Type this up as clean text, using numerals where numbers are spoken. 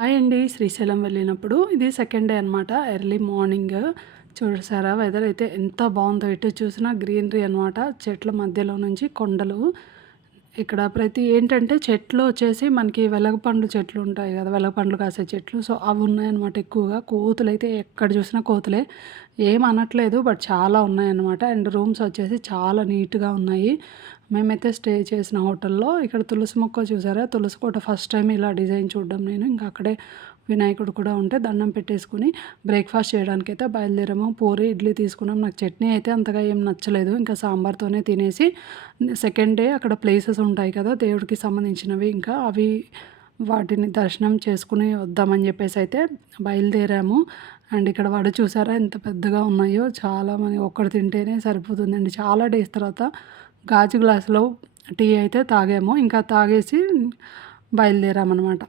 Hi అండి. శ్రీశైలం వెళ్ళినప్పుడు ఇది సెకండ్ డే అనమాట. ఎర్లీ మార్నింగ్ చూసారా వెదర్ అయితే ఎంత బావుందో, ఎటు చూసినా గ్రీనరీ అనమాట. చెట్ల మధ్యలో నుంచి కొండలు. ఇక్కడ ప్రతి ఏంటంటే చెట్లు వచ్చేసి మనకి వెలగపండు చెట్లు ఉంటాయి కదా! వెలగపండ్లు కాసే చెట్లు. సో, అవి ఉన్నాయన్నమాట ఎక్కువగా. కోతులైతే ఎక్కడ చూసినా కోతులే. ఏం అనట్లేదు. బట్ చాలా ఉన్నాయన్నమాట. అండ్ రూమ్స్ వచ్చేసి చాలా నీట్‌గా ఉన్నాయి. మేమైతే స్టే చేసిన హోటల్‌లో ఇక్కడ తులసి మొక్క చూసారా? తులసి కోట ఫస్ట్ టైమ్ ఇలా డిజైన్ చూడడం నేను. ఇంకా అక్కడే వినాయకుడు కూడా ఉంటే దండం పెట్టేసుకొని బ్రేక్‌ఫాస్ట్ చేయడానికైతే బయలుదేరాము. పూరి, ఇడ్లీ తీసుకున్నాం. నాకు చట్నీ అయితే అంతగా ఏం నచ్చలేదు. ఇంకా సాంబార్‌తోనే తినేసి సెకండ్ డే అక్కడ ప్లేసెస్ ఉంటాయి కదా! దేవుడికి సంబంధించినవి ఇంకా అవి వాటిని దర్శనం చేసుకొని వద్దామని చెప్పేసి అయితే బయలుదేరాము. అండ్ ఇక్కడ వడ చూసారా ఎంత పెద్దగా ఉన్నాయో! చాలా ఒక్కటి తింటేనే సరిపోతుందండి. చాలా డేస్ తర్వాత గాజు గ్లాస్‌లో టీ అయితే తాగాము. ఇంకా తాగేసి బయలుదేరామనమాట.